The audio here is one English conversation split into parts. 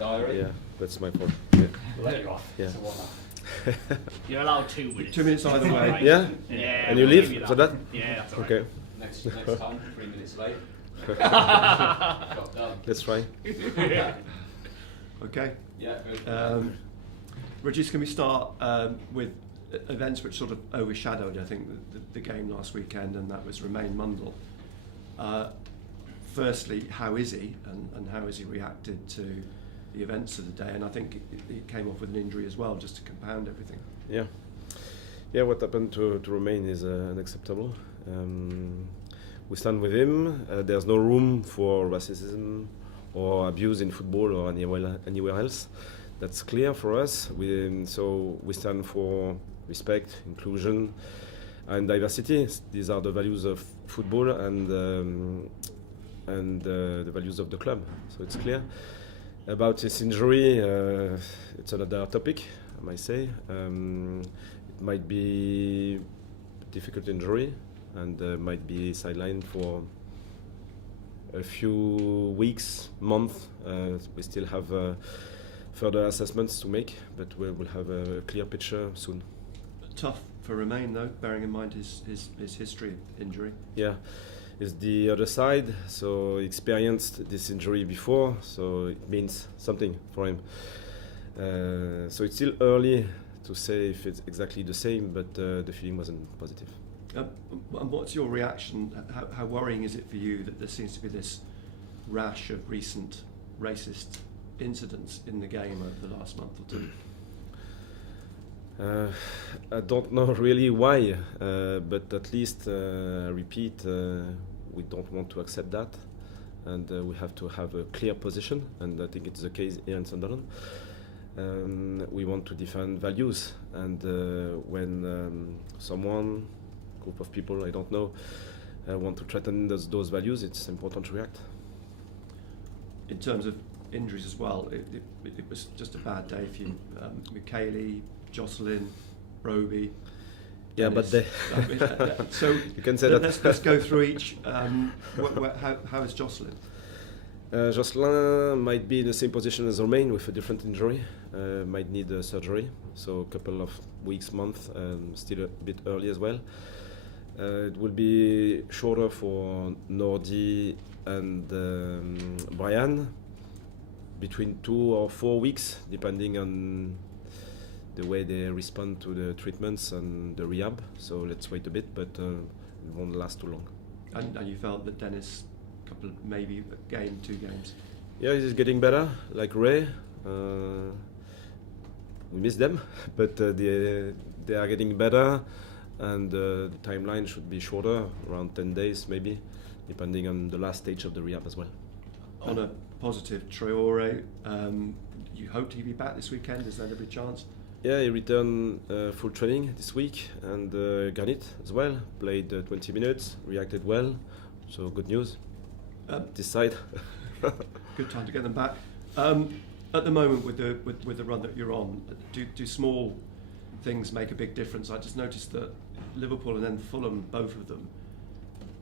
diary. Yeah, that's my fault. Yeah. Let you off. Yeah. So what? You're allowed 2 minutes. 2 minutes either way. Right. Yeah? Yeah. And you we'll leave give you for that? Yeah, that's all right. Okay, Next time, 3 minutes late. Got done. let's try. Okay. Yeah, good. Régis, can we start with events which sort of overshadowed, I think, the game last weekend, and that was Romaine Mundle. Firstly, how is he, and how has he reacted to the events of the day? And I think he came off with an injury as well, just to compound everything. Yeah. Yeah, what happened to Romaine is unacceptable. We stand with him. There's no room for racism or abuse in football or anywhere else. That's clear for us. So we stand for respect, inclusion, and diversity. These are the values of football and the values of the club. So it's clear. About his injury, it's another topic, I might say. It might be a difficult injury and might be sidelined for a few weeks, months. We still have further assessments to make, but we will have a clear picture soon. Tough for Romaine, though, bearing in mind his history of injury. Yeah, it's the other side. So he experienced this injury before, so it means something for him. So it's still early to say if it's exactly the same, but the feeling wasn't positive. And what's your reaction? How worrying is it for you that there seems to be this rash of recent racist incidents in the game over the last month or two? I don't know really why, but at least, I repeat, we don't want to accept that, and we have to have a clear position, and I think it's the case here in Sunderland. We want to defend values, and when someone, group of people, I don't know, want to threaten those values, it's important to react. In terms of injuries as well, it was just a bad day for you. Michele, Jocelyn, Roby. Yeah, but they so you can say that. Let's go through each. How is Jocelyn? Jocelyn might be in the same position as Romaine with a different injury, might need surgery, so a couple of weeks, months, still a bit early as well. It will be shorter for Nordi and Brian, between 2 or 4 weeks, depending on the way they respond to the treatments and the rehab. So let's wait a bit, but it won't last too long. And you felt that Dennis, maybe a game, 2 games? Yeah, he's getting better, like Ray. We miss them, but they are getting better, and the timeline should be shorter, around 10 days maybe, depending on the last stage of the rehab as well. On a positive, Traore, you hoped he'd be back this weekend. Is there every chance? Yeah, he returned full training this week, and Granit as well, played 20 minutes, reacted well, so good news. This side. Good time to get them back. At the moment, with the run that you're on, do small things make a big difference? I just noticed that Liverpool and then Fulham, both of them,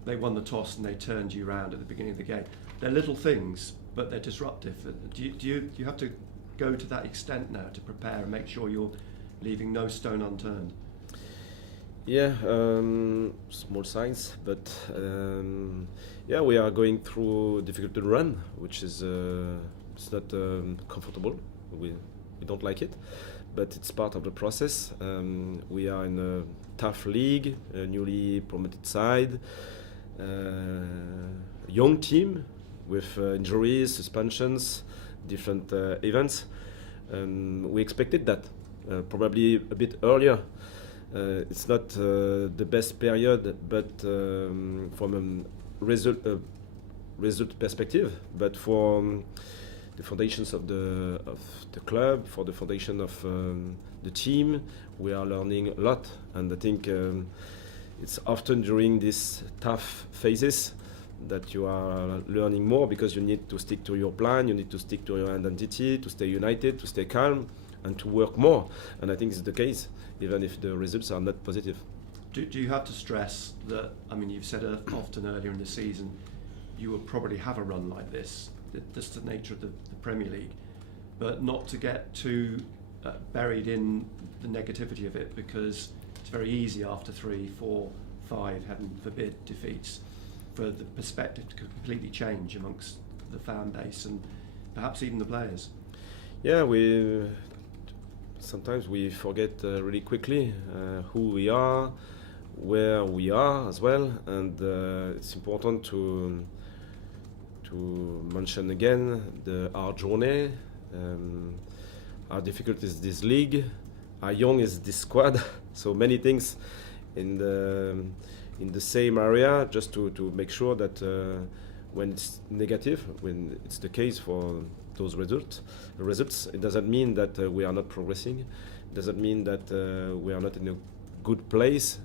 they won the toss and they turned you around at the beginning of the game. They're little things, but they're disruptive. Do you have to go to that extent now to prepare and make sure you're leaving no stone unturned? Yeah, small signs, but yeah, we are going through a difficult run, which is it's not comfortable. We don't like it, but it's part of the process. We are in a tough league, a newly promoted side, young team with injuries, suspensions, different events. We expected that probably a bit earlier. It's not the best period, but from a result perspective, but for the foundations of the club, for the foundation of the team, we are learning a lot, and I think it's often during these tough phases that you are learning more, because you need to stick to your plan, you need to stick to your identity, to stay united, to stay calm, and to work more. And I think it's the case, even if the results are not positive. Do you have to stress that, I mean, you've said often earlier in the season, you will probably have a run like this, that's the nature of the Premier League. but not to get too buried in the negativity of it, because it's very easy after 3, 4, 5, heaven forbid, defeats, for the perspective to completely change amongst the fan base and perhaps even the players. Yeah, sometimes we forget really quickly who we are, where we are as well, and it's important to mention again our journey, how difficult is this league, how young is this squad, so many things in the same area, just to make sure that when it's negative, when it's the case for those results, it doesn't mean that we are not progressing. It doesn't mean that we are not in a good place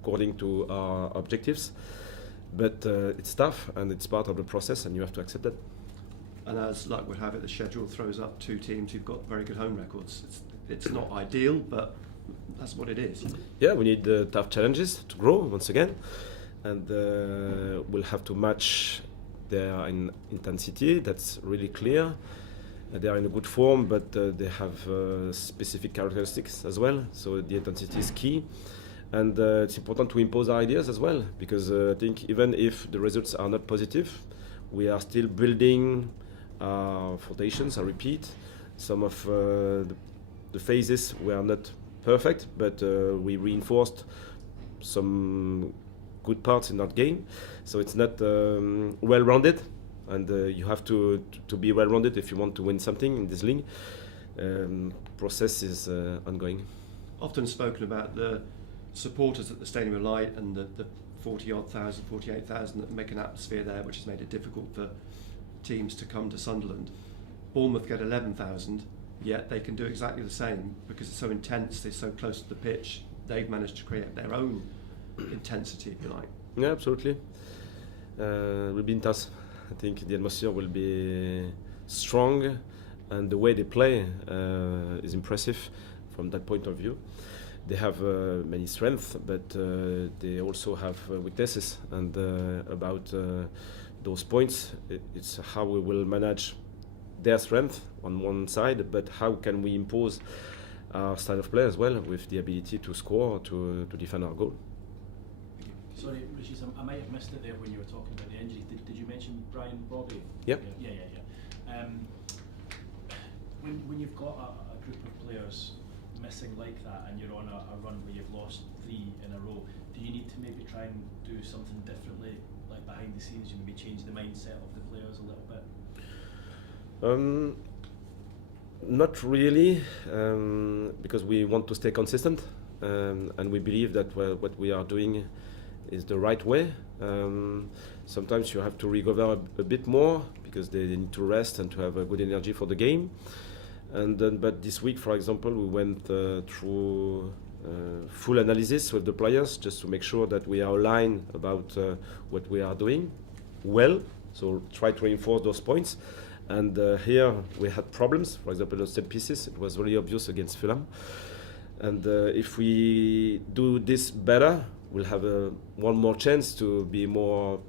according to our objectives. But it's tough, and it's part of the process, and you have to accept that. And as luck would have it, the schedule throws up 2 teams who've got very good home records. It's not ideal, but that's what it is. Yeah, we need tough challenges to grow once again, and we'll have to match their intensity. That's really clear. They are in a good form, but they have specific characteristics as well. So the intensity is key, and it's important to impose our ideas as well, because I think even if the results are not positive, we are still building our foundations. I repeat, some of the phases were not perfect, but we reinforced some good parts in that game. So it's not well-rounded, and you have to be well-rounded if you want to win something in this league. Process is ongoing. Often spoken about the supporters at the Stadium of Light and the 40-odd thousand, 48,000 that make an atmosphere there, which has made it difficult for teams to come to Sunderland. Bournemouth get 11,000, yet they can do exactly the same because it's so intense, they're so close to the pitch. They've managed to create their own intensity, if you like. Yeah, absolutely. It will be intense. I think the atmosphere will be strong, and the way they play is impressive from that point of view. They have many strengths, but they also have weaknesses, and about those points, it's how we will manage their strength on one side, but how can we impose our style of play as well, with the ability to score, to defend our goal. Sorry, Régis, I might have missed it there when you were talking about the injury. Did you mention Brian Bobby? Yep. Yeah. When you've got a group of players missing like that, and you're on a run where you've lost 3 in a row, do you need to maybe try and do something differently, like behind the scenes? You maybe change the mindset of the players a little bit? Not really, because we want to stay consistent, and we believe that what we are doing is the right way. Sometimes you have to recover a bit more because they need to rest and to have a good energy for the game. And then, but this week, for example, we went through full analysis with the players just to make sure that we are aligned about what we are doing well. So try to reinforce those points. And here we had problems. For example, those set pieces, it was very obvious against Fulham. And if we do this better, we'll have one more chance to be more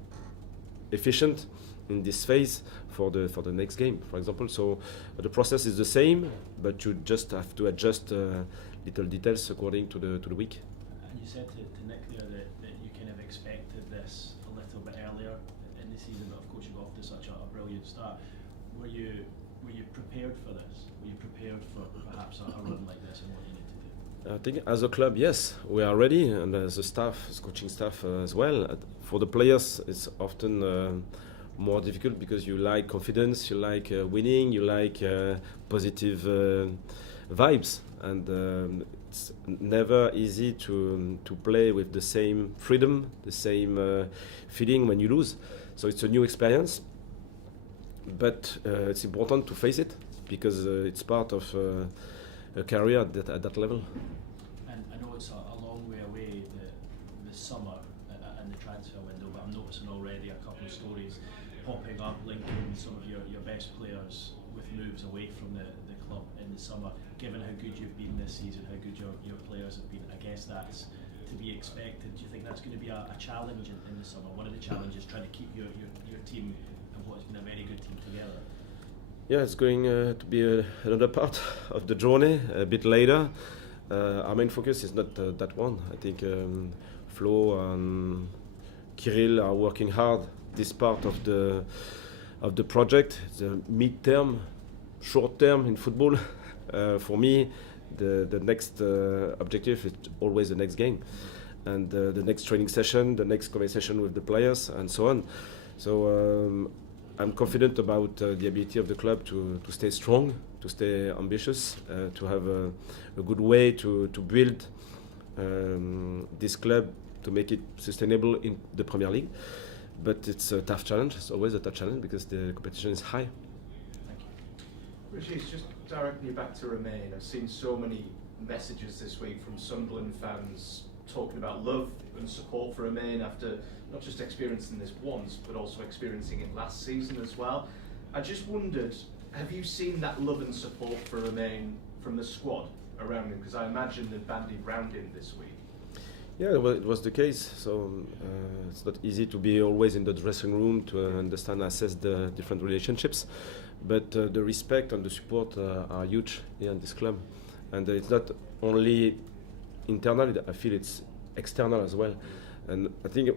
efficient in this phase for the next game, for example. So the process is the same, but you just have to adjust little details according to the week. And you said to Nick there that you kind of expected this a little bit earlier in the season, but of course you got off to such a brilliant start. Were you prepared for this? Were you prepared for perhaps a run like this and what you need to do? I think as a club, yes, we are ready, and as a staff, as coaching staff as well. For the players, it's often more difficult because you like confidence, you like winning, you like positive vibes, and it's never easy to play with the same freedom, the same feeling when you lose. So it's a new experience, but it's important to face it because it's part of a career at that level. And I know it's a long way away, the summer and the transfer window, but I'm noticing already a couple of stories popping up linking some of your best players with moves away from the club in the summer. Given how good you've been this season, how good your players have been, I guess that's to be expected. Do you think that's going to be a challenge in the summer? One of the challenges trying to keep your team and what has been a very good team together. Yeah, it's going to be another part of the journey a bit later. Our main focus is not that one. I think Flo and Kirill are working hard this part of the project. It's a mid-term, short-term in football. For me, the next objective is always the next game, and the next training session, the next conversation with the players, and so on. So I'm confident about the ability of the club to stay strong, to stay ambitious, to have a good way to build this club to make it sustainable in the Premier League. But it's a tough challenge. It's always a tough challenge because the competition is high. Régis, just directing you back to Romaine, I've seen so many messages this week from Sunderland fans talking about love and support for Romaine after not just experiencing this once, but also experiencing it last season as well. I just wondered, have you seen that love and support for Romaine from the squad around him? Because I imagine they bandied round him this week. Yeah, well, it was the case. So it's not easy to be always in the dressing room to understand, assess the different relationships. But the respect and the support are huge here in this club. And it's not only internal, I feel it's external as well. And I think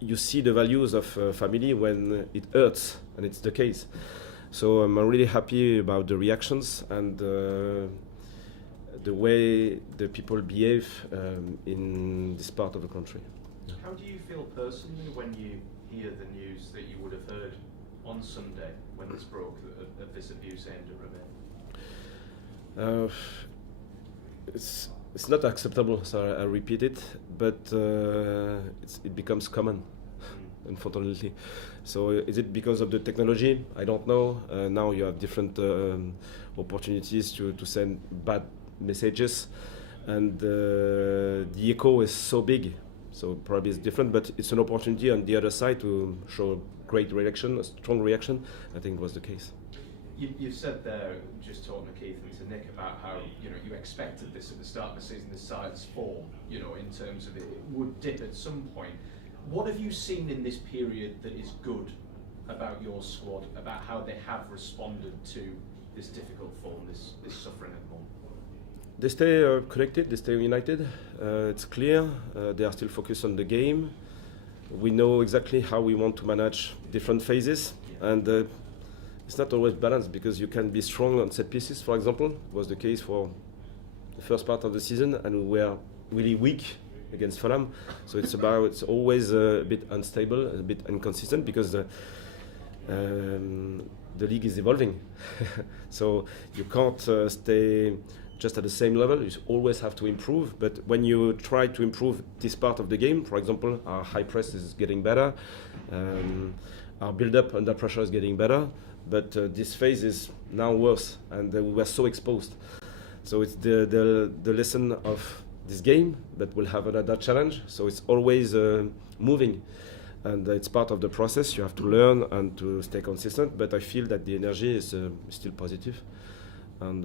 you see the values of family when it hurts, and it's the case. So I'm really happy about the reactions and the way the people behave in this part of the country. Yeah. How do you feel personally when you hear the news that you would have heard on Sunday when this broke of this abuse aimed at Romaine? It's not acceptable, so I repeat it, but it becomes common, unfortunately. So is it because of the technology? I don't know. Now you have different opportunities to send bad messages, and the echo is so big, so probably it's different, but it's an opportunity on the other side to show great reaction, a strong reaction. I think it was the case. You've said there, just talking to Keith and to Nick, about how you expected this at the start of the season, this side's form, in terms of it would dip at some point. What have you seen in this period that is good about your squad, about how they have responded to this difficult form, this suffering at the moment? They stay connected, they stay united. It's clear they are still focused on the game. We know exactly how we want to manage different phases, and it's not always balanced because you can be strong on set pieces, for example. It was the case for the first part of the season, and we were really weak against Fulham. So it's always a bit unstable, a bit inconsistent because the league is evolving. So you can't stay just at the same level. You always have to improve. But when you try to improve this part of the game, for example, our high press is getting better, our build-up under pressure is getting better, but this phase is now worse, and we were so exposed. So it's the lesson of this game, but we'll have another challenge. So it's always moving, and it's part of the process. You have to learn and to stay consistent, but I feel that the energy is still positive, and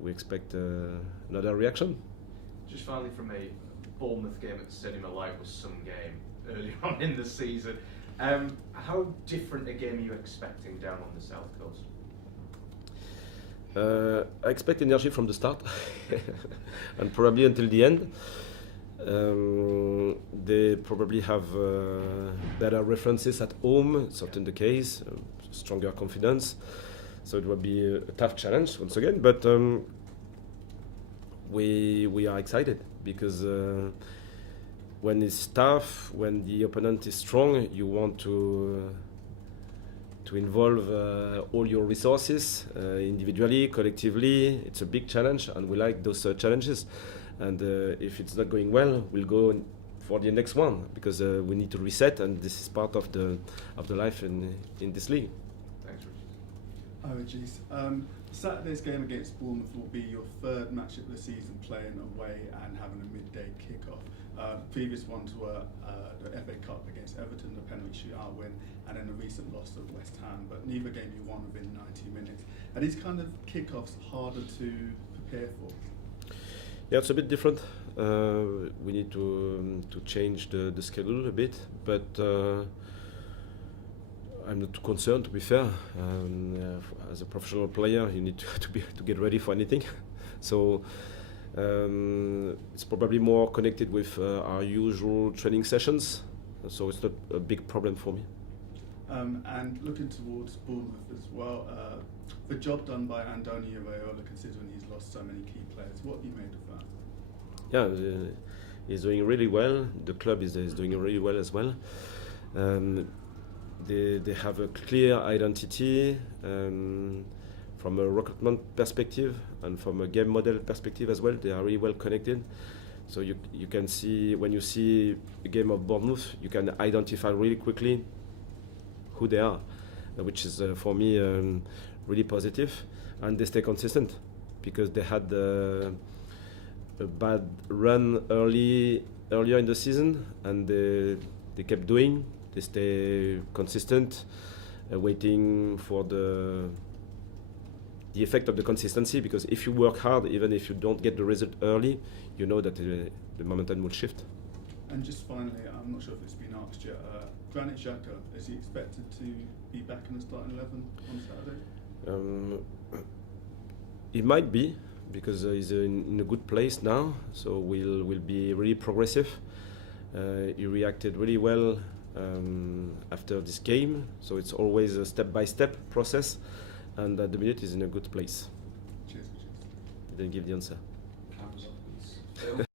we expect another reaction. Just finally from me, Bournemouth game at the Stadium of Light was some game earlier on in the season. How different a game are you expecting down on the South Coast? I expect energy from the start and probably until the end. They probably have better references at home, it's often the case, stronger confidence. So it will be a tough challenge once again, but we are excited because when it's tough, when the opponent is strong, you want to involve all your resources, individually, collectively. It's a big challenge, and we like those challenges. And if it's not going well, we'll go for the next one because we need to reset, and this is part of the life in this league. Thanks, Régis. Hi, Régis. Saturday's game against Bournemouth will be your third match of the season playing away and having a midday kickoff. Previous ones were the FA Cup against Everton, the penalty shootout win, and then the recent loss to West Ham, but neither game you won within 90 minutes. Are these kind of kickoffs harder to prepare for? Yeah, it's a bit different. We need to change the schedule a bit, but I'm not too concerned, to be fair. As a professional player, you need to get ready for anything. So it's probably more connected with our usual training sessions. So it's not a big problem for me. And looking towards Bournemouth as well, the job done by Andoni Iraola, considering he's lost so many key players, what have you made of that? Yeah, he's doing really well. The club is doing really well as well. They have a clear identity from a recruitment perspective and from a game model perspective as well. They are really well connected. So you can see, when you see a game of Bournemouth, you can identify really quickly who they are, which is for me really positive. And they stay consistent because they had a bad run earlier in the season, and they kept doing. They stay consistent, waiting for the effect of the consistency, because if you work hard, even if you don't get the result early, you know that the momentum will shift. And just finally, I'm not sure if it's been asked yet, Granit Xhaka, is he expected to be back in the starting 11 on Saturday? It might be, because he's in a good place now, so we'll be really progressive. He reacted really well after this game, so it's always a step-by-step process, and at the minute he's in a good place. Cheers. Didn't give the answer. Cameras up, please.